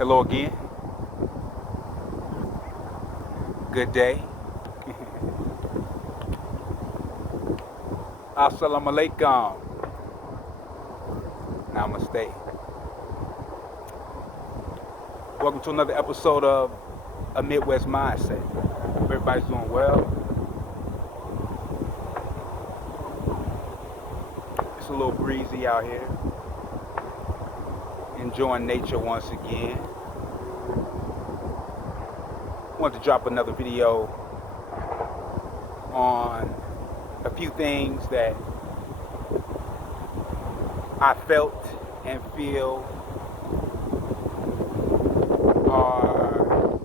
Hello again. Good day. Assalamu alaikum. Namaste. Welcome to another episode of A Midwest Mindset. Hope everybody's doing well. It's a little breezy out here. Enjoying nature once again. Want to drop another video on a few things that I felt and feel are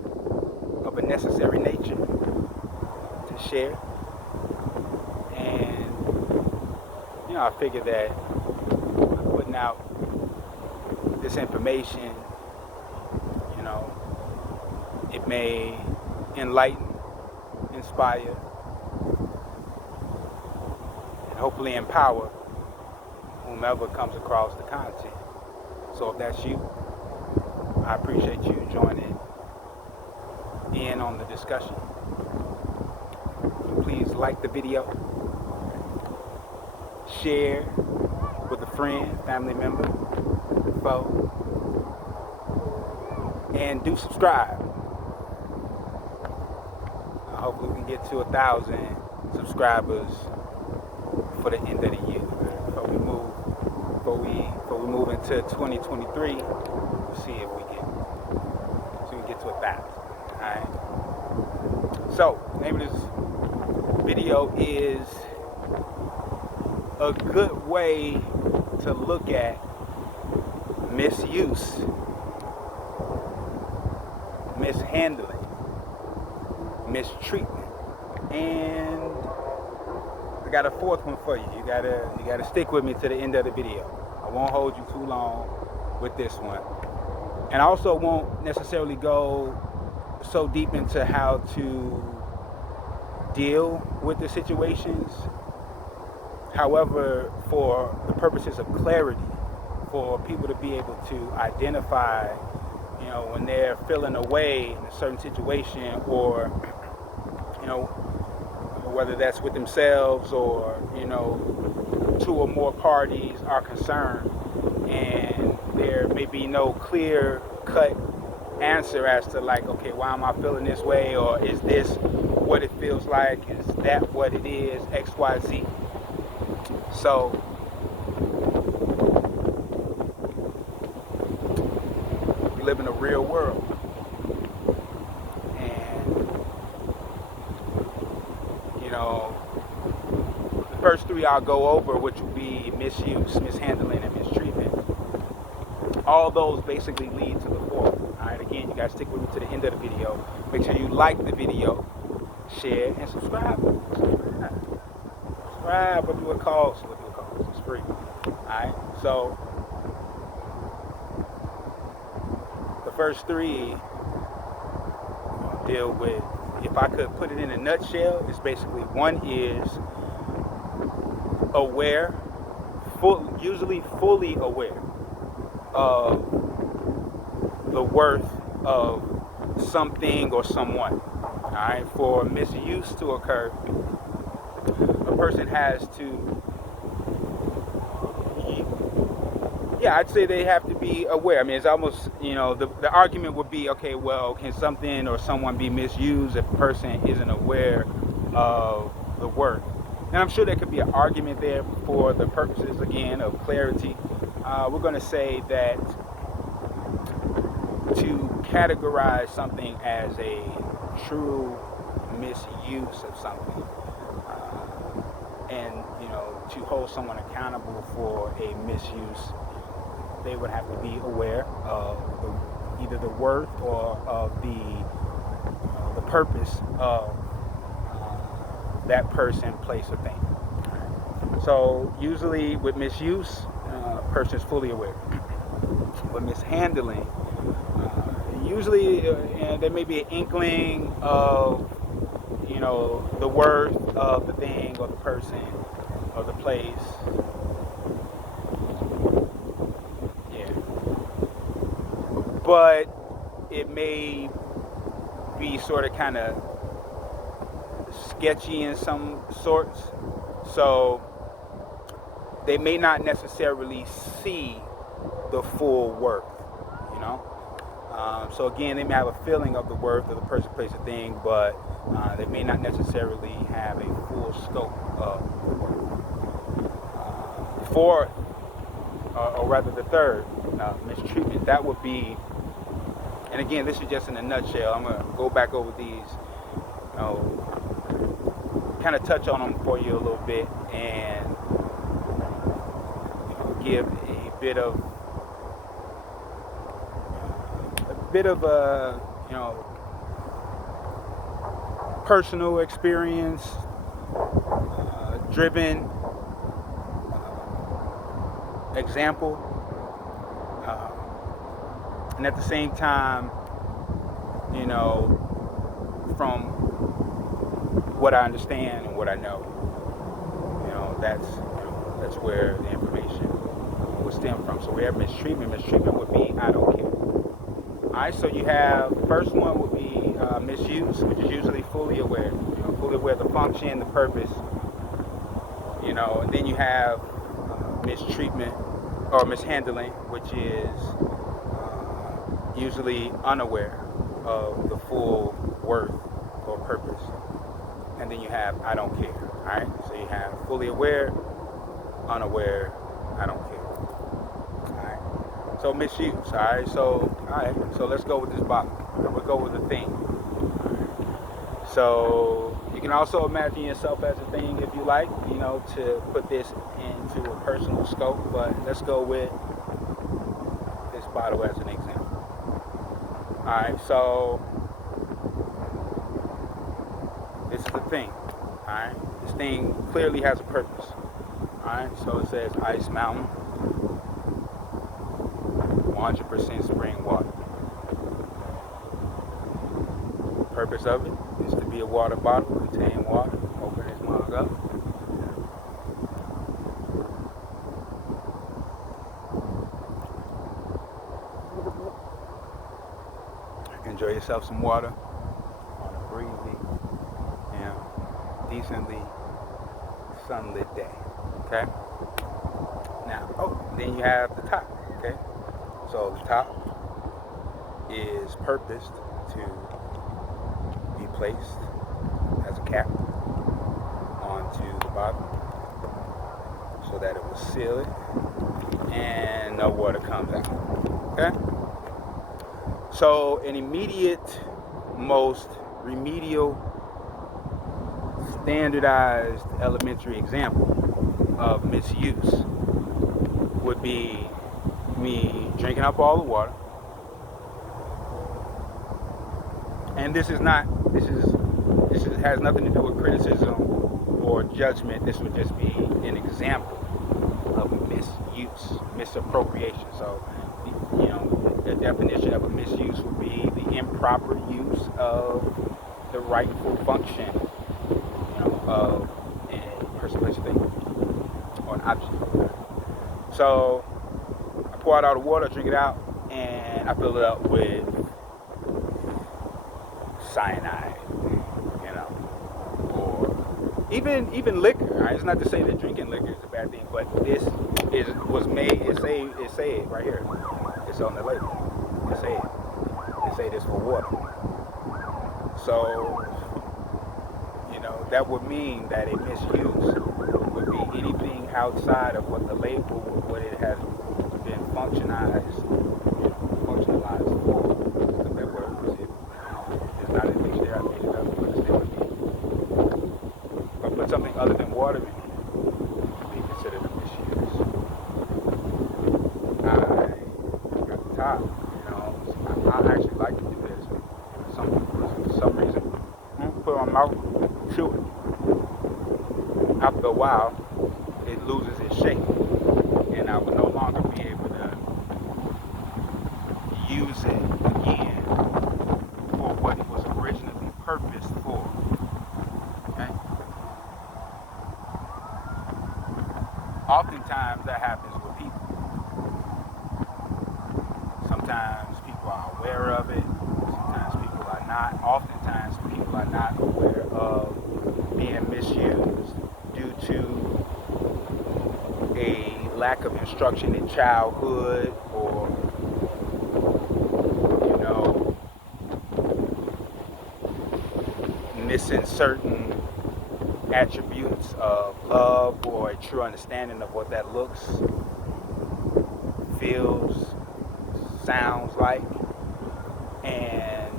of a necessary nature to share. And I figured that putting out this information, it may enlighten, inspire, and hopefully empower whomever comes across the content. So if that's you, I appreciate you joining in on the discussion. Please like the video, share with a friend, family member, foe, and do subscribe. Hopefully we can get to 1,000 subscribers for the end of the year. Before we move into 2023, we'll see if we can get to 1,000. Alright. So, the name of this video is a good way to look at misuse, mishandling, mistreatment, and I got a fourth one for you. You gotta stick with me to the end of the video. I won't hold you too long with this one, and I also won't necessarily go so deep into how to deal with the situations. However, for the purposes of clarity, for people to be able to identify, when they're feeling away in a certain situation, or whether that's with themselves or two or more parties are concerned, and there may be no clear cut answer as to okay, why am I feeling this way, or is this what it feels like, is that what it is, XYZ. So we live in a real world, the first three I'll go over, which will be misuse, mishandling, and mistreatment. All those basically lead to the fourth. Alright, again, you guys stick with me to the end of the video. Make sure you like the video, share, and subscribe. Subscribe, what do it cost? It's free. Alright, so the first three deal with, if I could put it in a nutshell, it's basically one is aware, usually fully aware of the worth of something or someone. Alright, for misuse to occur, a person has to, I'd say they have to be aware. I mean, it's almost, the argument would be, okay, well, can something or someone be misused if a person isn't aware of the worth? And I'm sure there could be an argument there for the purposes, again, of clarity. We're going to say that to categorize something as a true misuse of something, and, to hold someone accountable for a misuse, they would have to be aware of either the worth or of the purpose of that person, place, or thing. So usually with misuse, a person is fully aware. With mishandling, usually there may be an inkling of the worth of the thing or the person or the place. Yeah. But it may be sort of kind of sketchy in some sorts. So they may not necessarily see the full worth, you know. So again, they may have a feeling of the worth of the person, place, or thing, but they may not necessarily have a full scope of the worth. Fourth, or rather the third, mistreatment, that would be, and again, this is just in a nutshell. I'm going to go back over these, kind of touch on them for you a little bit, and give a bit of a personal experience driven example, and at the same time, from what I understand and what I know, that's where the information would stem from. So we have mistreatment. Mistreatment would be I don't care. All right, so you have, first one would be misuse, which is usually fully aware, fully aware of the function, the purpose, and then you have mistreatment or mishandling, which is usually unaware of the full worth or purpose. And then you have I don't care. All right, so you have fully aware, unaware, I don't care. All right, so misuse. All right, so let's go with this bottle. We'll go with the thing. All right. So you can also imagine yourself as a thing if you like, to put this into a personal scope. But let's go with this bottle as an example. All right, so this is the thing. All right, this thing clearly has a purpose. All right, so it says Ice Mountain, 100% spring water. The purpose of it is to be a water bottle, contain water. Open this mug up. Enjoy yourself some water on a breezy, decently sunlit day. Okay. Now, then you have the top. Okay. So the top is purposed to be placed as a cap onto the bottom so that it will seal it and no water comes out. Okay. So an immediate, most remedial, standardized elementary example of misuse would be me drinking up all the water. And this has nothing to do with criticism or judgment. This would just be an example of misuse, misappropriation. So, the definition of a misuse would be the improper use of the rightful function, of a person, place, thing, or an object. So I pour out all the water, drink it out, and I fill it up with cyanide, or even liquor. Right? It's not to say that drinking liquor is a bad thing, but this was made. It say it right here. It's on the label. It say this for water. So that would mean that a misuse would be anything outside of what the label, what it has been functionalized for. Look up that word. It's not a dictionary. I made it up. Understand what it means. But put something other than water in it to be considered a misuse. I got the top. I actually like to do this. For some reason, put it on my mouth, chew it. After a while, it loses its shape, and I will no longer be able to use it again for what it was originally purposed for. Okay? Oftentimes that happens with people. Sometimes people are aware of it, oftentimes people are not aware of being misused due to a lack of instruction in childhood, or, you know, missing certain attributes of love or a true understanding of what that looks, feels, sounds like. And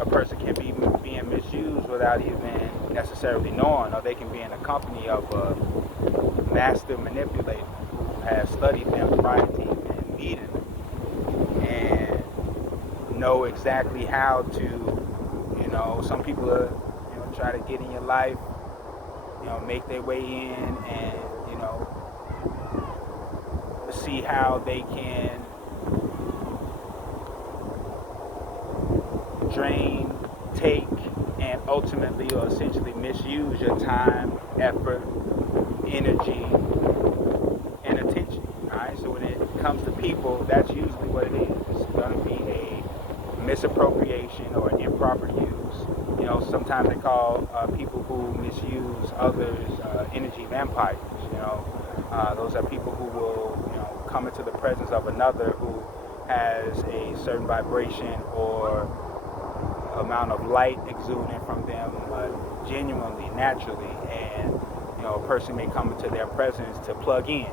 a person can be being misused without even necessarily knowing, or they can be in the company of a master manipulator who has studied them prior to even meeting them, and know exactly how to, some people are, try to get in your life, make their way in, and, see how they can drain, take, and ultimately or essentially misuse your time, effort, energy, and attention. Alright, so when it comes to people, that's usually what it is. It's going to be a misappropriation or an improper use. Sometimes they call people who misuse others energy vampires. Those are people who will, come into the presence of another who has a certain vibration or amount of light exuding from them genuinely, naturally, and a person may come into their presence to plug in,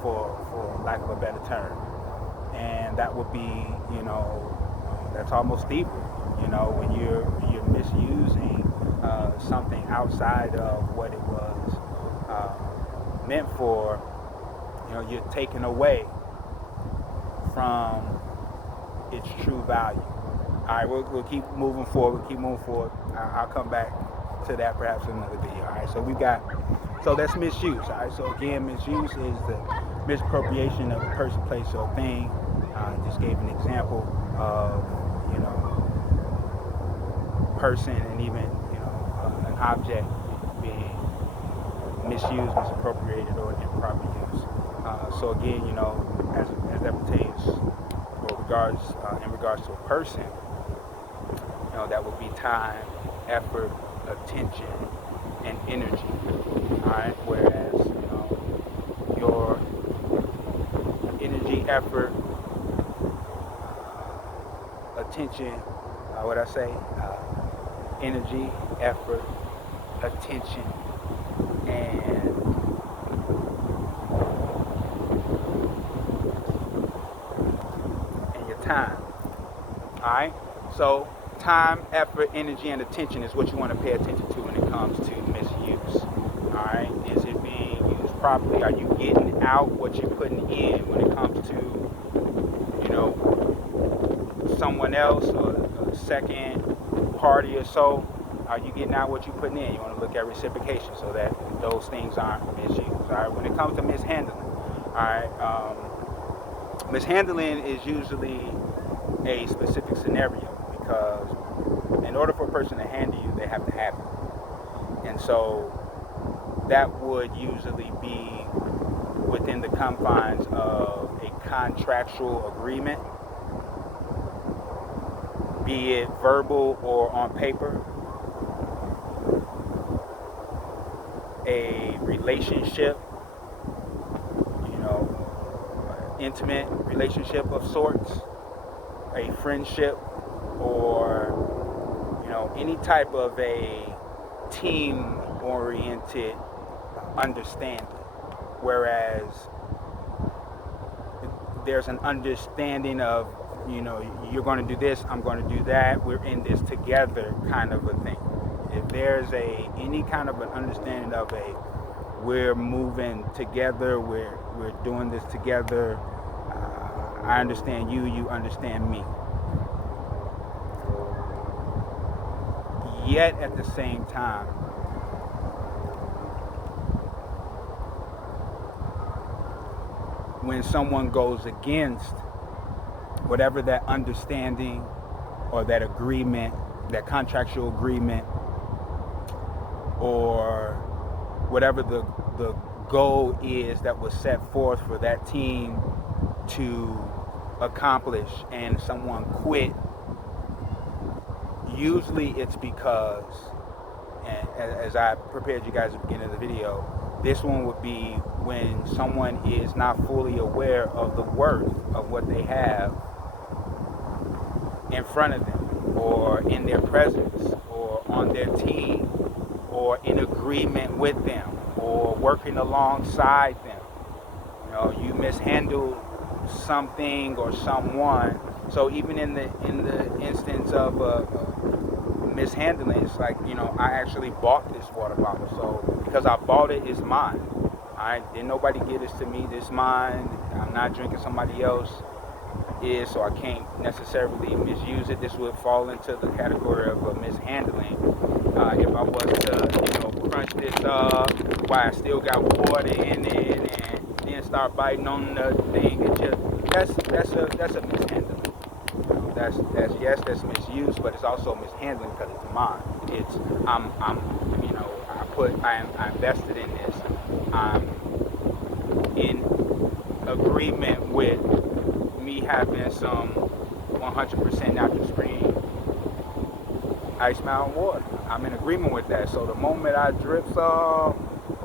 for lack of a better term, and that would be, that's almost evil, when you're misusing something outside of what it was meant for. You're taken away from its true value. All right, we'll keep moving forward. I'll come back to that perhaps in another video. All right, so that's misuse. All right, so again, misuse is the misappropriation of a person, place, or thing. Just gave an example of, person and even, an object being misused, misappropriated, or improper use. So again, as that pertains or in regards to a person, that would be time, effort, attention, and energy. All right. Whereas, your energy, effort, attention, energy, effort, attention, and your time. All right. So time, effort, energy, and attention is what you want to pay attention to when it comes to misuse. All right. Is it being used properly? Are you getting out what you're putting in when it comes to, someone else or a second party or so? Are you getting out what you're putting in? You want to look at reciprocation so that those things aren't misused. All right. When it comes to mishandling, all right, mishandling is usually a specific scenario, because in order for a person to handle you, they have to have it. And so that would usually be within the confines of a contractual agreement, be it verbal or on paper, a relationship, intimate relationship of sorts, a friendship, or, any type of a team-oriented understanding. Whereas there's an understanding of, you're going to do this, I'm going to do that, we're in this together kind of a thing. If there's any kind of an understanding of we're moving together, we're doing this together, I understand you, you understand me. Yet at the same time, when someone goes against whatever that understanding or that agreement, that contractual agreement, or whatever the goal is that was set forth for that team to accomplish, and someone quit Usually it's because, and as I prepared you guys at the beginning of the video, this one would be when someone is not fully aware of the worth of what they have in front of them, or in their presence, or on their team, or in agreement with them, or working alongside them. You know, you mishandle something or someone. So even in the instance of mishandling, it's like, you know, I actually bought this water bottle, so because I bought it, it's mine. Didn't nobody give this to me. This mine. I'm not drinking somebody else is, so I can't necessarily misuse it. This would fall into the category of mishandling. If I was to, you know, crunch this up while I still got water in it, and then start biting on the thing, it just that's a mishandling. You know, that's misuse, but it's also mishandling because it's mine. It's I'm you know, I invested in this. I'm in agreement with me having some 100% natural spring Ice Mountain water. I'm in agreement with that. So the moment I drip some,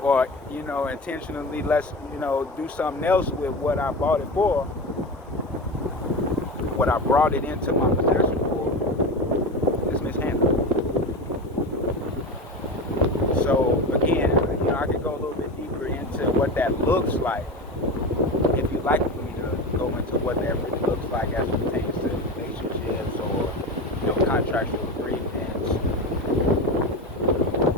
or, you know, intentionally do something else with what I bought it for, what I brought it into my possession for, is mishandling. So again, you know, I could go a little bit deeper into what that looks like, if you'd like for me to go into what that really looks like as it pertains to relationships, or, you know, contractual agreements,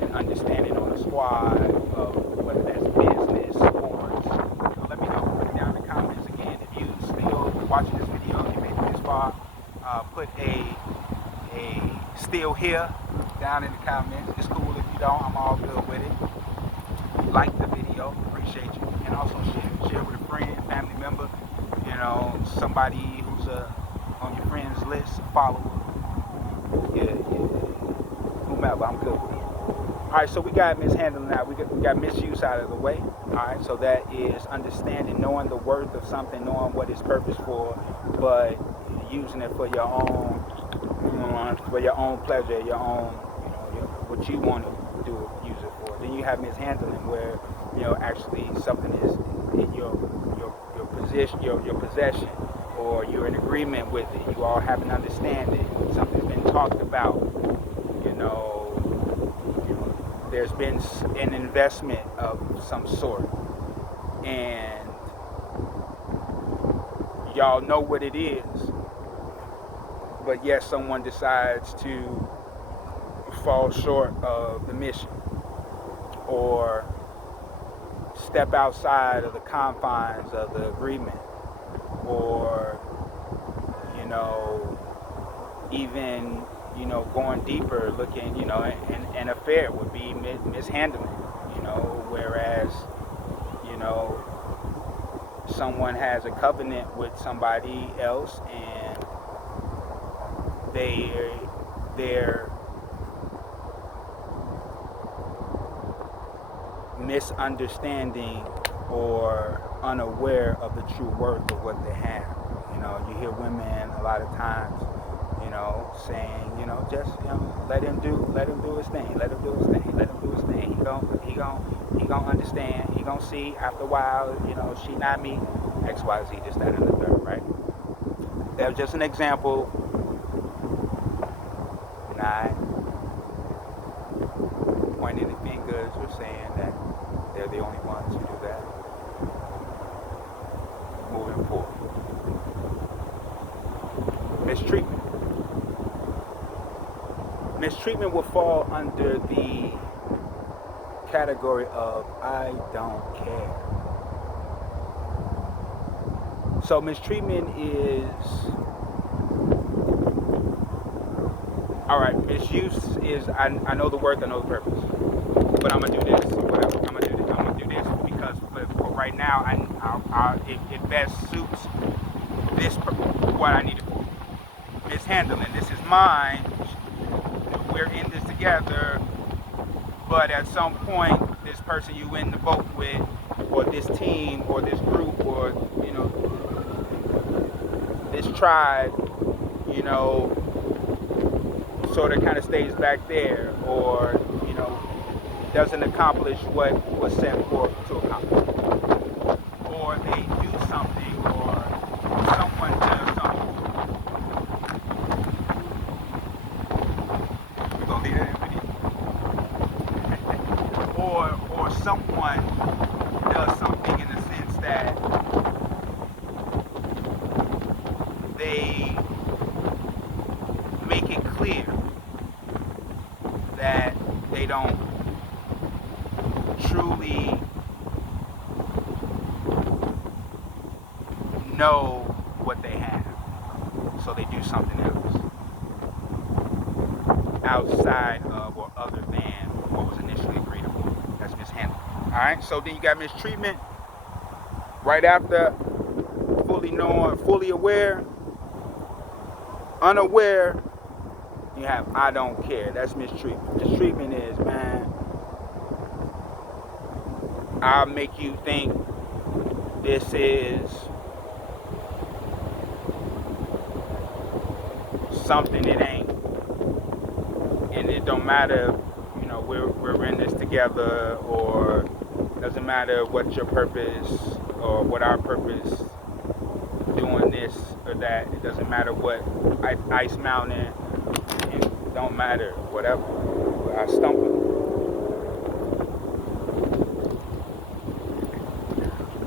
and understanding on a squad of whether that's business, sports. You know, let me know. Put it down in the comments. Again, if you still watching this video, you made it this far, put a still here down in the comments. It's cool if you don't. I'm all good with it. Like the video, appreciate you, and also share with a friend, family member, you know, somebody who's on your friends list, follower, whomever. I'm good with it. All right, so we got mishandling now. We got misuse out of the way. All right, so that is understanding, knowing the worth of something, knowing what it's purpose for, but using it for your own, pleasure, your own, you know, what you want to do, use it for. Then you have mishandling, where, you know, actually something is in your position, your possession, or you're in agreement with it. You all have an understanding. Something's been talked about. You know, there's been an investment of some sort, and y'all know what it is. But yet someone decides to fall short of the mission, or step outside of the confines of the agreement, or, you know, even, you know, going deeper, looking, you know, an affair would be mishandling, you know, whereas, you know, someone has a covenant with somebody else, and they're misunderstanding or unaware of the true worth of what they have. You know, you hear women a lot of times, you know, saying, you know, just, you know, let him do his thing, let him do his thing. He gon' understand. He gon' see after a while, you know, she not me, XYZ, just that and the third, right? That was just an example. Not pointing the fingers or saying that they're the only ones who do that. Moving forward. Mistreatment. Mistreatment will fall under the category of I don't care. So mistreatment is, all right, misuse is, I know the worth, I know the purpose, but I'm gonna do this, whatever. I'm gonna do this because for right now, it best suits this, what I need it for. Mishandling. This is mine. We're in this together, but at some point, this person you in the boat with, or this team, or this group, or, you know, this tribe, you know, sort of kind of stays back there, or doesn't accomplish what was set forth to accomplish, or they do something, or someone does something. We're gonna leave that in video. or someone does something in the sense that they make it clear that they don't truly know what they have, so they do something else outside of or other than what was initially agreed upon. That's mishandling. Alright, so then you got mistreatment right after fully knowing, fully aware. Unaware, you have I don't care. That's mistreatment. Mistreatment is, man, I'll make you think this is something it ain't. And it don't matter, we're in this together, or doesn't matter what your purpose or what our purpose doing this or that. It doesn't matter what Ice Mountain, it don't matter, whatever. I stumbled.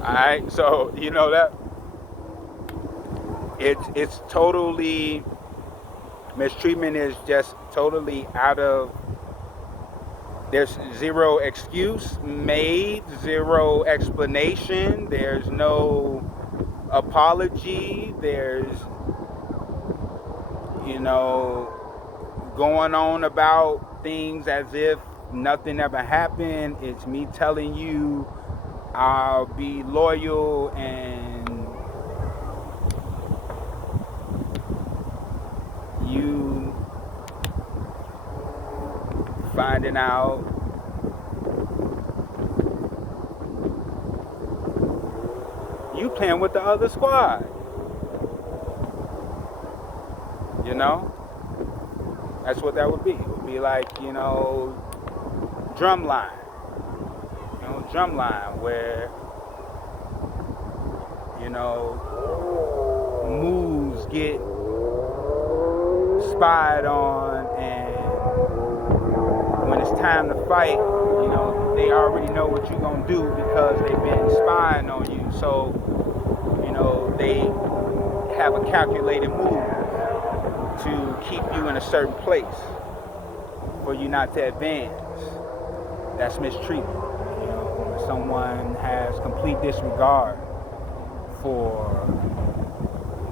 Alright, so that it's totally, mistreatment is just totally out of, there's zero excuse made, zero explanation, there's no apology, there's going on about things as if nothing ever happened. It's me telling you I'll be loyal, and you finding out you playing with the other squad. That's what that would be. It would be like, drumline. Drumline where, moves get spied on, and when it's time to fight, they already know what you're going to do because they've been spying on you. So, they have a calculated move to keep you in a certain place for you not to advance. That's mistreatment. When someone has complete disregard for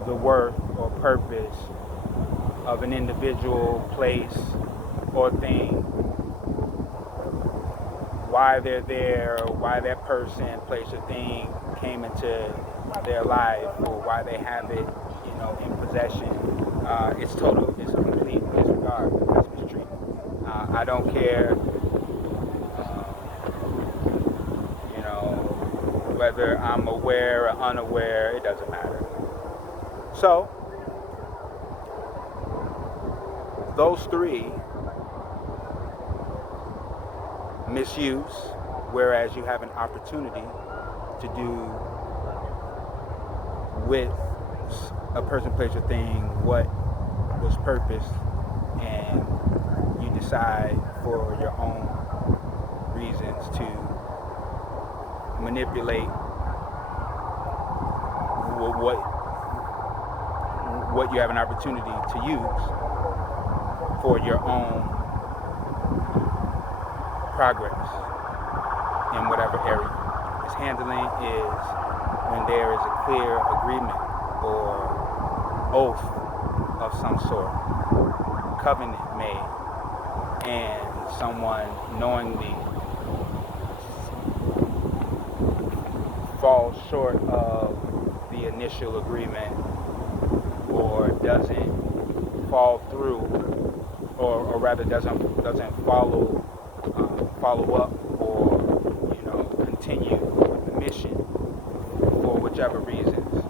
the worth or purpose of an individual, place, or thing, why they're there, or why that person, place, or thing came into their life, or why they have it, in possession. It's a complete disregard. That's mistreatment. I don't care, whether I'm aware or unaware, it doesn't matter. So, those three: misuse, whereas you have an opportunity to do with a person, place, or thing what was purposed, and you decide for your own reasons to manipulate what you have an opportunity to use for your own progress in whatever area. Mishandling is when there is a clear agreement or oath of some sort, covenant made, and someone knowingly falls short of the initial agreement, or doesn't fall through, or rather doesn't follow up, or continue with the mission for whichever reasons.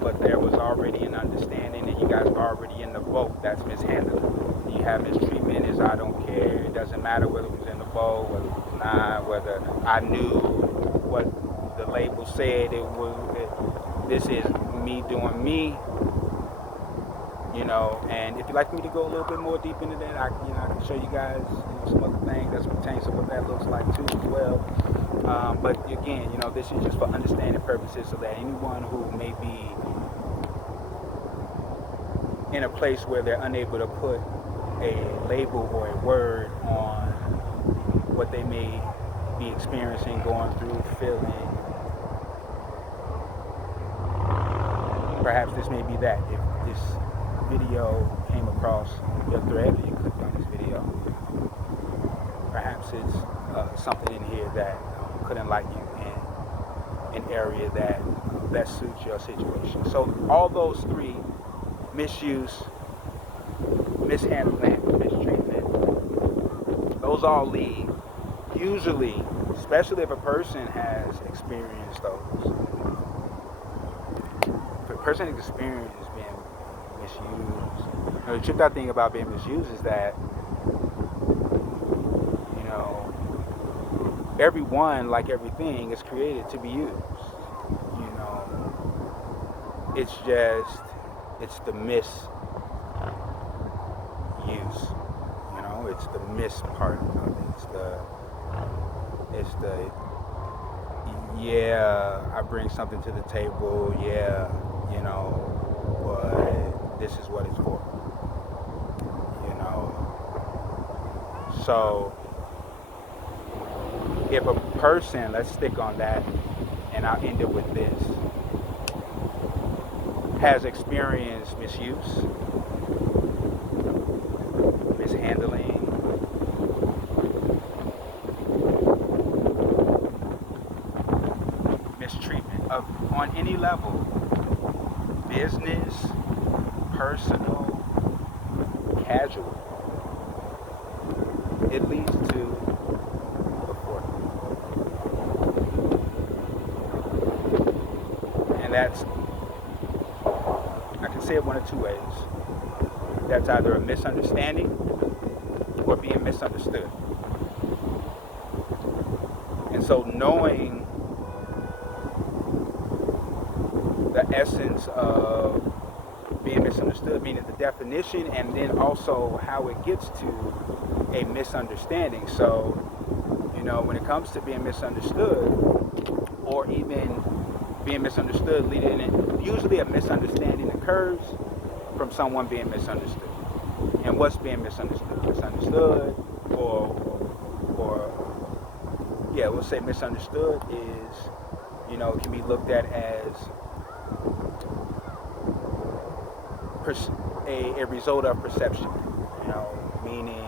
But there was already an understanding, and you guys are already in the boat. That's mishandling. You have mistreatment is I don't care. It doesn't matter whether it was in the boat, whether it was not, whether I knew what the label said. This is me doing me. And if you'd like me to go a little bit more deep into that, I can show you guys some other things that pertains to what that looks like too as well. But again, this is just for understanding purposes, so that anyone who may be in a place where they're unable to put a label or a word on what they may be experiencing, going through, feeling, perhaps this may be that. If this video came across your thread, or you clicked on this video, perhaps it's something in here that could enlighten you in an area that best suits your situation. So all those three, misuse, mishandling, mistreatment, those all lead, usually, especially if a person has experienced those. If a person has experienced being misused, the trick I think about being misused is that, everyone, like everything, is created to be used. It's the misuse. It's the miss part of it. It's the I bring something to the table, but this is what it's for. So if a person, let's stick on that, and I'll end it with this, has experienced misuse, mishandling, mistreatment on any level, business, personal, casual, it leads to the fourth. And that's, I can say it one of two ways. That's either a misunderstanding or being misunderstood. And so knowing the essence of being misunderstood, meaning the definition, and then also how it gets to a misunderstanding. So, when it comes to being misunderstood, or even being misunderstood, usually a misunderstanding occurs from someone being misunderstood. And what's being misunderstood? Misunderstood, we'll say misunderstood is, it can be looked at as a result of perception, meaning,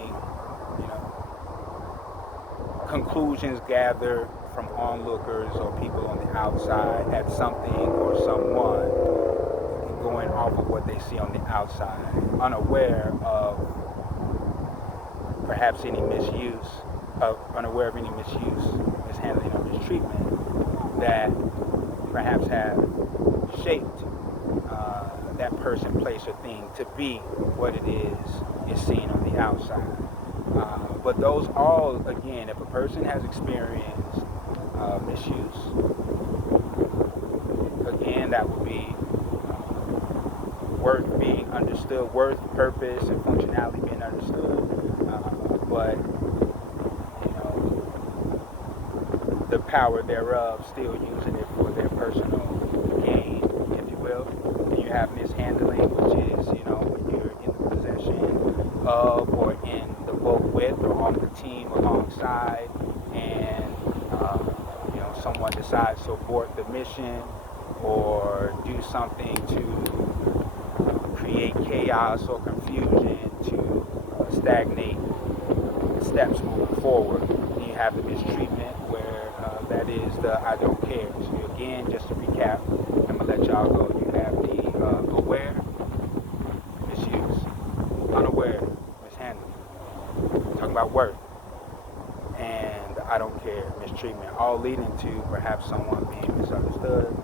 conclusions gathered from onlookers or people on the outside at something or someone, going off of what they see on the outside, unaware of perhaps any misuse, mishandling, or mistreatment that perhaps have shaped that person, place, or thing to be what it is seen on the outside. But those all, again, if a person has experienced misuse, again, that would be worth being understood, worth, purpose, and functionality being understood. But the power thereof, still using it for their personal gain, if you will. And you have mishandling, which is, when you're in the possession of, or in the boat with, or on the team alongside, and someone decides to abort the mission or do something to create chaos or confusion, to stagnate steps moving forward. And you have the mistreatment, where that is the I don't care. So again, just to recap, I'm going to let y'all go. You have the aware, misuse, unaware, mishandling. Talking about worth. And I don't care, mistreatment. All leading to perhaps someone being misunderstood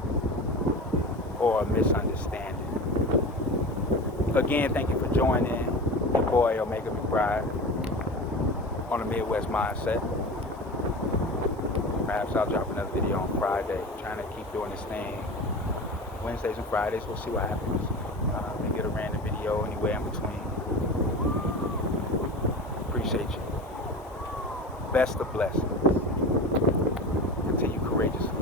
or a misunderstanding. Again, thank you for joining your boy Omega McBride on the Midwest Mindset. Perhaps I'll drop another video on Friday. Trying to keep doing this thing Wednesdays and Fridays. We'll see what happens. Maybe get a random video anywhere in between. Appreciate you. Best of blessings. Continue courageously.